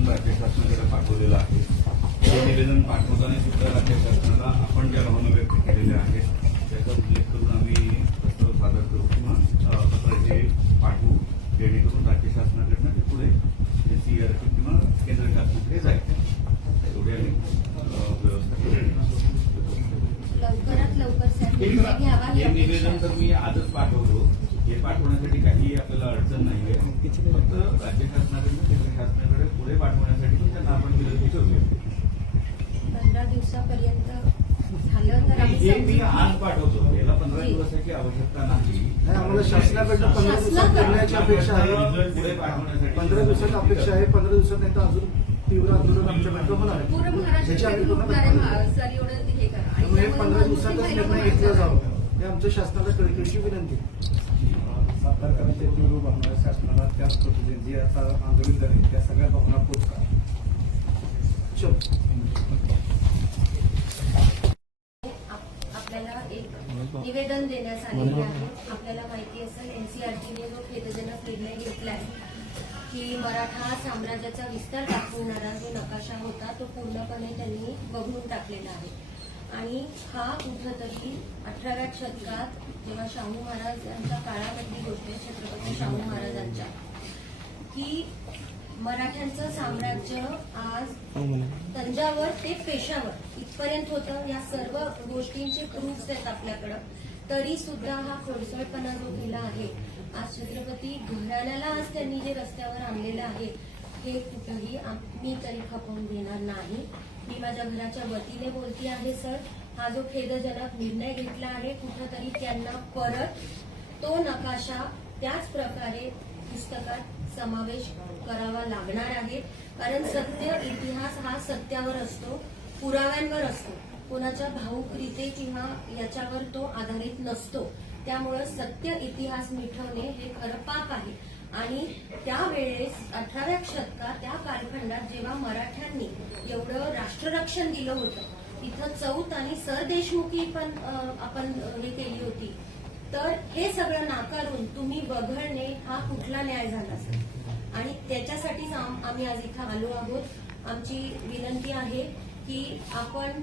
आपण राज्य शासनाकडे पाठवलेलं आहे. हे निवेदन पाठवताना सुद्धा राज्य शासनाला आपण ज्या भावना व्यक्त केलेल्या आहेत त्याचा उल्लेख करून आम्ही पत्र सादर करू किंवा पत्र हे पाठवू, जेणेकरून राज्य शासनाकडनं ते पुढे CRP किंवा केंद्र शासनाकडे जायचं एवढी आम्ही व्यवस्था केलेली. लवकरात लवकर हे निवेदन तर मी आजच पाठवतो. हे पाठवण्यासाठी काही आपल्याला अडचण नाहीये. फक्त राज्य शासनाकडनं केंद्र शासनाकडे पुढे पाठवण्यासाठी त्यांना आपण विनंती करूया. 15 दिवसापर्यंत झालं तर मी आज पाठवतो. याला 15 दिवसाची आवश्यकता नाही. आम्हाला शासनाकडनं 15 दिवसात करण्याची अपेक्षा आहे. पुढे पाठवण्यासाठी 15 दिवसात अपेक्षा आहे. 15 दिवसात नाही तर अजून तीव्र आंदोलन आमच्याकडे होणार आहे. पूर्ण महाराष्ट्रात हे करा त्यामुळे 15 दिवसातच निर्णय घेतला जावा हे आमच्या शासनाला कळकळीची विनंती. सातारकरांच्या तीव्र भावना शासनाला त्याच पद्धतीने जे आता आंदोलन झाले त्या सगळ्या भावना पोचतात. आपल्याला एक निवेदन देण्यात आलेले आहे. आपल्याला माहिती असेल NCERTने जो खेदजनक निर्णय घेतलाय की मराठा साम्राज्याचा विस्तार दाखवणारा जो नकाशा होता तो पूर्णपणे त्यांनी बघून टाकलेला आहे. आणि हा कुठंतरी 18व्या शतकात जेव्हा शाहू महाराजांच्या काळामधली गोष्ट आहे, छत्रपती शाहू महाराजांच्या, की मराठ्यांचं साम्राज्य आज तंजावर ते पेशावर इथपर्यंत होतं. या सर्व गोष्टींचे प्रूफ्स आहेत आपल्याकडं. तरी सुद्धा हा खोडसळपणा जो केला आहे आज छत्रपती घराण्याला आज त्यांनी जे रस्त्यावर आणलेलं आहे हे कुठंही मी तरी खपवून देणार नाही. मी माझ्या घराच्या वतीने बोलती आहे सर. हा जो खेदजनक निर्णय घेतला आहे कुठंतरी त्यांना परत तो नकाशा त्याच प्रकारे पुस्तकात समावेश करावा लागणार आहे. कारण सत्य इतिहास हा सत्यावर असतो, पुराव्यांवर असतो. कोणाच्या भावुकरीते किंवा याच्यावर तो आधारित नसतो. त्यामुळे सत्य इतिहास मिटवणे हे खरं पाप आहे. आणि त्यावेळेस 18व्या शतकात त्या कालखंडात जेव्हा मराठ्यांनी एवढं राष्ट्ररक्षण दिलं होतं, इथं चौथ आणि सरदेशमुखी पण आपण हे केली होती, तर हे सगळं नाकारून तुम्ही वगळणे हा कुठला न्याय झाला सर? आणि त्याच्यासाठीच आम्ही आज इथं आलो आहोत. आमची विनंती आहे की आपण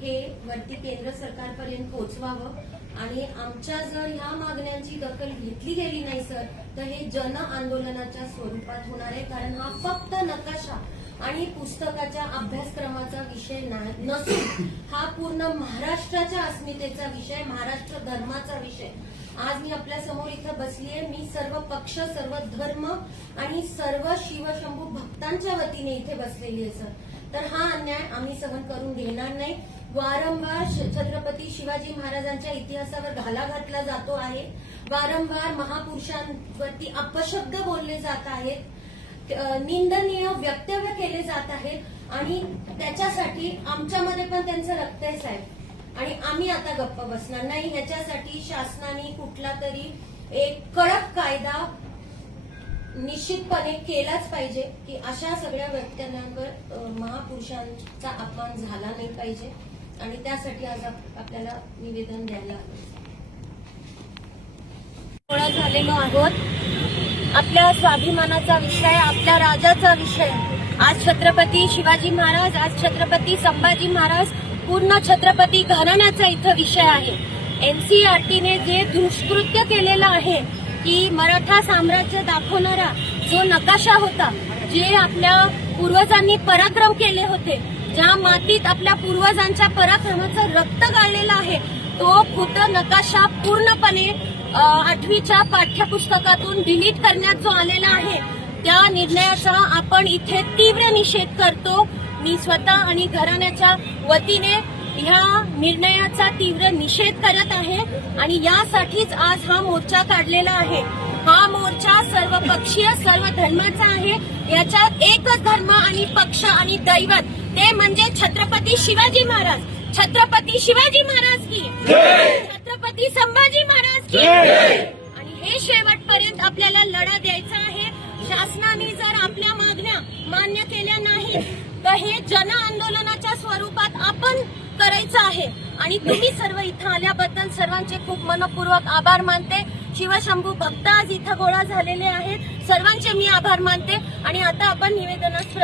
हे वरती केंद्र सरकारपर्यंत पोहोचवावं. आणि आमच्या जर ह्या मागण्यांची दखल घेतली गेली नाही सर तर हे जन आंदोलनाच्या स्वरूपात होणार आहे. कारण हा फक्त नकाशा आणि पुस्तकाच्या अभ्यासक्रमाचा विषय नसून हा पूर्ण महाराष्ट्राच्या अस्मितेचा विषय, महाराष्ट्र धर्माचा विषय. आज मी आपल्या समोर इथं बसली आहे. मी सर्व पक्ष, सर्व धर्म आणि सर्व शिवशंभू भक्तांच्या वतीने इथे बसलेली आहे सर. तर हा अन्याय आम्ही सहन करून घेणार नाही. वारंवार छत्रपती शिवाजी महाराजांच्या इतिहासावर घाला घातला जातो आहे. वारंवार महापुरुषांवरती अपशब्द बोलले जात आहेत, निंदनीय वक्तव्य केले जात आहेत. आणि त्याच्यासाठी आमच्यामध्ये पण त्यांचं रक्त आहे साहेब. आणि आम्ही आता गप्प बसणार नाही. ह्याच्यासाठी शासनाने कुठला तरी एक कडक कायदा निश्चितपणे केलाच पाहिजे की अशा सगळ्या वक्तव्यांवर महापुरुषांचा अपमान झाला नाही पाहिजे. आणि त्यासाठी आज आपल्याला निवेदन द्यायला गोळा झालेलो आहोत. आपल्या स्वाभिमानाचा विषय, आपल्या राजाचा विषय. आज छत्रपती शिवाजी महाराज, आज छत्रपती संभाजी महाराज, पूर्ण छत्रपती घराण्याचा इथं विषय आहे. NCERTने जे दुष्कृत्य केलेलं आहे की मराठा साम्राज्य दाखवणारा जो नकाशा होता, जे आपल्या पूर्वजांनी पराक्रम केले होते, ज्या मातीत आपल्या पूर्वजांच्या पराक्रमाचं रक्त गाळलेलं आहे, तो खुद्द नकाशा पूर्णपणे 8वीच्या पाठ्यपुस्तकातून डिलीट करण्यात जो आलेला आहे, त्या निर्णयाचा आपण इथे तीव्र निषेध करतो. मी स्वतः आणि घराण्याच्या वतीने ह्या निर्णयाचा तीव्र निषेध करत आहे. आणि यासाठीच आज हा मोर्चा काढलेला आहे. हा मोर्चा सर्व पक्षीय, सर्व धर्माचा आहे. याच्यात एकच धर्म आणि पक्ष आणि दैवत, ते म्हणजे छत्रपती शिवाजी महाराज. छत्रपती शिवाजी महाराज की, छत्रपती संभाजी महाराज की. आणि हे शेवटपर्यंत आपल्याला लढा द्यायचा आहे. शासनाने जर आपल्या मागण्या मान्य केल्या नाहीत तर हे जन आंदोलनाच्या स्वरूपात आपण करायचं आहे. आणि तुम्ही सर्व इथं आल्याबद्दल सर्वांचे खूप मनपूर्वक आभार मानते. शिवशंभू भक्त आज इथं गोळा झालेले आहेत, सर्वांचे मी आभार मानते. आणि आता आपण निवेदनास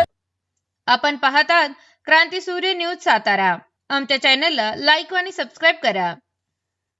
आपण पाहतात क्रांती सूर्य न्यूज सातारा. आमच्या चॅनलला लाईक आणि सबस्क्राईब करा.